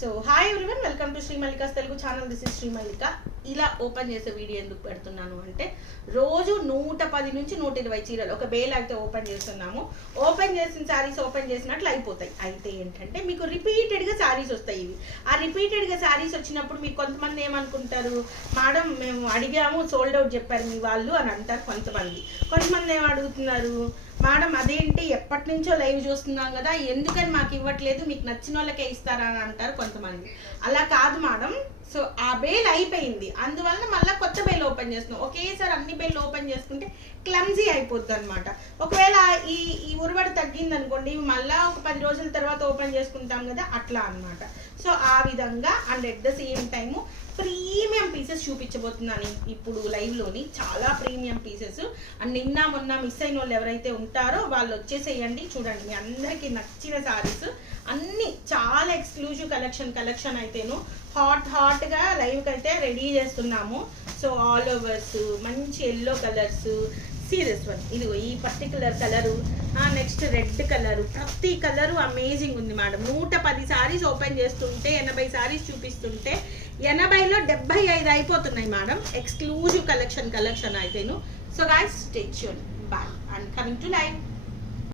So hi everyone, welcome to Sri Mallika's Telugu channel. This is Sri Mallika. ఇలా open చేసే video ఎందుకు పెడుతున్నాను అంటే, రోజు 110 నుంచి 120 చీరలు ఒక బేల్ అయితే ఓపెన్ చేస్తున్నాము. ఓపెన్ చేసిన శారీస్ ఓపెన్ చేసినట్లు అయిపోతాయి. అయితే ఏంటంటే మీకు రిపీటెడ్గా శారీస్ వస్తాయి. ఇవి ఆ రిపీటెడ్గా శారీస్ వచ్చినప్పుడు మీకు కొంతమంది ఏమనుకుంటారు, మేడం మేము అడిగాము సోల్డ్ అవుట్ చెప్పారు మీ వాళ్ళు అని అంటారు. కొంతమంది ఏం అడుగుతున్నారు, మేడం అదేంటి ఎప్పటి నుంచో లైవ్ చూస్తున్నాం కదా, ఎందుకని మాకు ఇవ్వట్లేదు, మీకు నచ్చిన వాళ్ళకే ఇస్తారా అని అంటారు కొంతమంది. అలా కాదు మేడం. సో ఆ బేల్ అయిపోయింది, అందువల్ల మళ్ళీ కొత్త బేల్ ఓపెన్ చేస్తున్నాం. ఒకేసారి అన్ని బేల్ ఓపెన్ చేసుకుంటే క్లమ్జీ అయిపోద్ది అనమాట. ఒకవేళ ఈ ఉరువడి తగ్గింది అనుకోండి, మళ్ళీ ఒక 10 రోజుల తర్వాత ఓపెన్ చేసుకుంటాం కదా, అట్లా అనమాట. సో ఆ విధంగా and at the same time premium pieces చూపించబోతున్నాను ఇప్పుడు లైవ్లోని. చాలా ప్రీమియం పీసెస్. అండ్ నిన్న మొన్న మిస్ అయిన వాళ్ళు ఎవరైతే ఉంటారో వాళ్ళు వచ్చేసేయండి. చూడండి, మీ అందరికీ నచ్చిన శారీస్ అన్నీ చాలా ఎక్స్క్లూజివ్ కలెక్షన్ అయితేను హాట్గా లైవ్కి అయితే రెడీ చేస్తున్నాము. సో ఆల్ ఓవర్స్ మంచి ఎల్లో కలర్స్, సీరియస్ వన్ ఇదిగో ఈ particular colour, next red colour, ప్రతి కలరు అమేజింగ్ ఉంది మేడం. 110 శారీస్ ఓపెన్ చేస్తుంటే 80 శారీస్ చూపిస్తుంటే 80లో 75 అయిపోతున్నాయి మేడం. ఎక్స్క్లూజివ్ కలెక్షన్ అయితేను. So guys stay tuned, bye and coming to live.